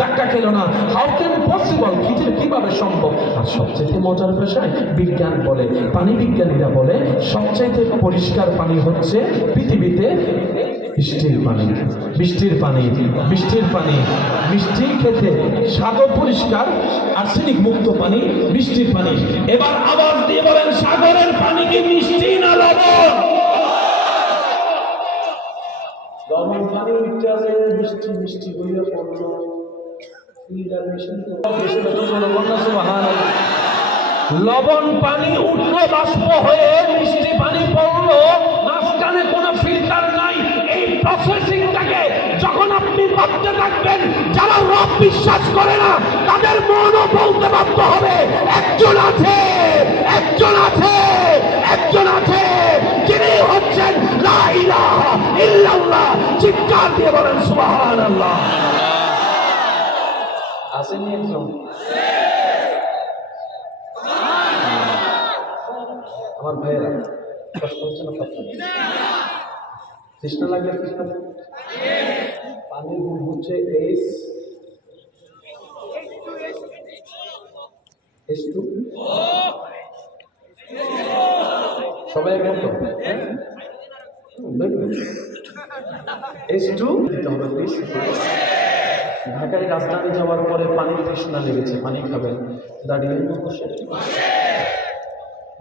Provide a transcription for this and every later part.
ধাক্কা খেলো না। হাউ ক্যান পসিবল, কিভাবে সম্ভব? আর সবচেয়ে মজার বিষয়, বিজ্ঞান বলে, পানি বিজ্ঞানীরা বলে সবচেয়ে পরিষ্কার পানি হচ্ছে পৃথিবীতে বৃষ্টির পানি। বৃষ্টির পানি, বৃষ্টির পানি, বৃষ্টি খেতে সাগর পরিষ্কার, আর্সেনিক মুক্ত পানি বৃষ্টির পানি। এবার আওয়াজ দিয়ে বলেন, সাগরের পানি কি মিষ্টি না লবণ? লবণ পানি উঠতে বৃষ্টি বৃষ্টি হইয়া পড়লো, লবণ পানি উঠলো বাষ্প হয়ে, মিষ্টি পানি পড়লো, মাঝখানে কোনো ফিল্টার নাই। এই প্রসেসিংটাকে যখন আপনি ভাবতে থাকবেন, যারা রব বিশ্বাস করে না তাদের মনও বলতে বাধ্য হবে, একজন আছে, একজন আছে, একজন আছে, যিনি হচ্ছেন লা ইলাহা ইল্লাল্লাহ। চিৎকার দিয়ে বলেন সুবহানাল্লাহ। আসেনি একজন? আমার ভাইয়েরা কষ্ট হচ্ছে না? তৃষ্ণা লাগলে তৃষ্ণা, পানির গুণ হচ্ছে H2। সবাই একমত? H2 দিতে হবে প্লিজ। ঢাকায় রাজধানী যাওয়ার পরে পানির তৃষ্ণা লেগেছে, পানি খাবেন, দাঁড়িয়ে বসে।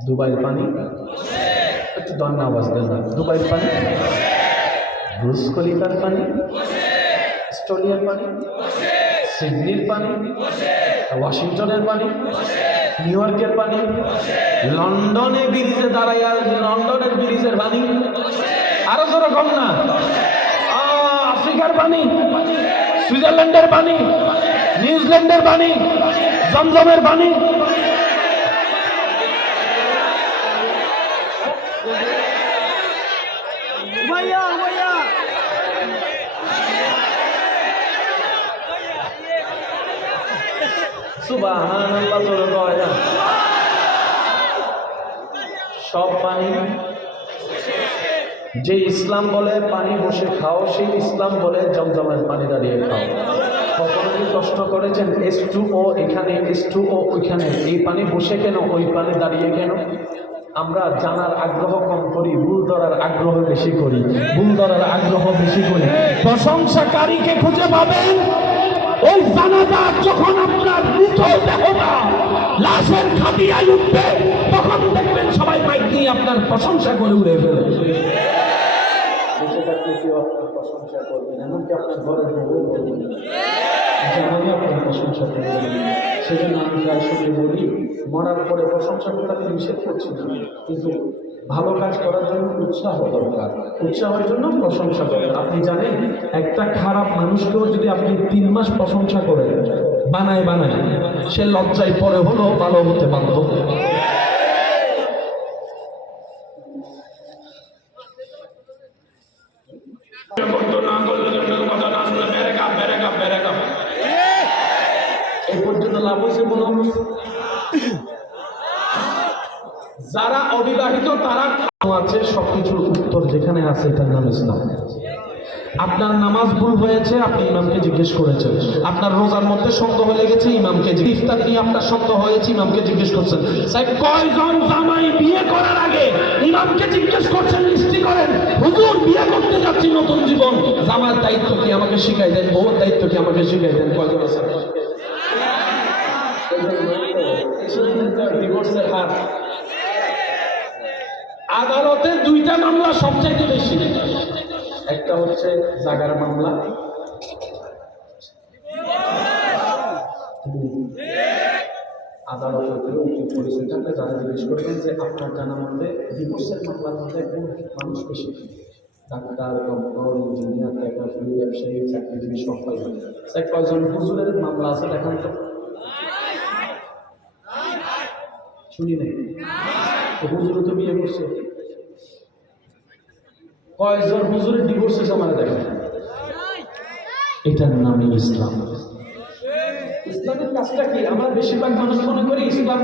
দুবাইয়ের পানি, একটু দন্না আওয়াজ দেন না। দুবাইয়ের পানি, ব্রুজ খলিফার পানি, অস্ট্রেলিয়ার পানি, সিডনির পানি, ওয়াশিংটনের পানি, নিউ ইয়র্কের পানি, লন্ডনে ব্রিজে দাঁড়ায়, লন্ডনের ব্রিজের পানি, আরো যেরকম না, আফ্রিকার পানি, সুইজারল্যান্ডের পানি, নিউজিল্যান্ডের পানি, জমজমের পানি। সুবহানাল্লাহ, জোরে কয় না। সব পানি, যে ইসলাম বলে পানি বসে খাও, সেই ইসলাম বলে জমজমের পানি দাঁড়িয়ে খাও। কখনো কি কষ্ট করেছেন? H2O এখানে, H2O ওইখানে, এই পানি বসে কেন, ওই পানি দাঁড়িয়ে কেন? আমরা জানার আগ্রহ কম করি, ভুল ধরার আগ্রহ বেশি করি, ভুল ধরার আগ্রহ বেশি করি। প্রশংসাকারীকে খুঁজে পাবেন ওই জানাজা যখন আপনার মৃত দেহটা লাশের খাটিয়ায় উঠবে, তখন দেখবেন সবাই মাইক নিয়ে আপনার প্রশংসা করে উড়ে ফেলে। বেঁচে থাকলে কেউ আপনার প্রশংসা করবেন, এমনকি আপনার ঘরের বউ বলবেন, যেমনই আপনার প্রশংসা করবেন। সেজন্য আমি প্রায় সময় বলি, মরার পরে প্রশংসা করতে নিষেধ করছি না, কিন্তু ভালো কাজ করার জন্য উৎসাহ দরকার। উৎসাহের জন্য প্রশংসা করেন। আপনি জানেন, একটা খারাপ মানুষকেও যদি আপনি 3 মাস প্রশংসা করেন, বানায় বানায়, সে লজ্জায় পরে হলো ভালো হতে বাধ্য। এই পর্যন্ত লাভ হয়েছে বলো? যারা অবিবাহিত তারা আছে, সবকিছুর উত্তর যেখানে আছে এটার নাম ইসলাম। আপনার নামাজ ভুল হয়েছে, আপনি ইমামকে জিজ্ঞেস করেছেন। আপনার রোজার মধ্যে সন্দেহ লেগেছে, ইমামকে। ইফতার নিয়ে আপনার সন্দেহ হয়েছে, ইমামকে জিজ্ঞেস করছেন। সাহেব, কয়জন জামাই বিয়ে করার আগে ইমামকে জিজ্ঞেস করছেন, লিস্টি করেন, হুজুর বিয়ে করতে যাচ্ছি, নতুন জীবন, জামার দায়িত্ব কি আমাকে শিখাই দেন, বউর দায়িত্ব কি আমাকে শিখাই দেন? কয়জন আছে? ডিভোর্সের হার আদালতে 2টা মামলা সবচাইতে বেশি। একটা হচ্ছে জাগার মামলা, আদালতে পরিচয় থাকলে যারা জিজ্ঞেস করবেন যে আপনার জানা মধ্যে ডিভোর্সের মামলার মধ্যে কোন মানুষ বেশি? ডাক্তার, ডক্টর, ইঞ্জিনিয়ার, লেখাপড়ি, ব্যবসায়ী, চাকরিজীবী, সব পাইবেন। কয়জন হুজুরের মামলা আছে দেখান তো? শুনি নাই তো? হুজুর তো বিয়ে করছে। কয়জন হুজুরের ডিভোর্স হয়েছে আমার দেখেন? এটার নামে ইসলাম। ইসলামের কাজটা কি? আমরা বেশিরভাগ মানুষ মনে করি ইসলাম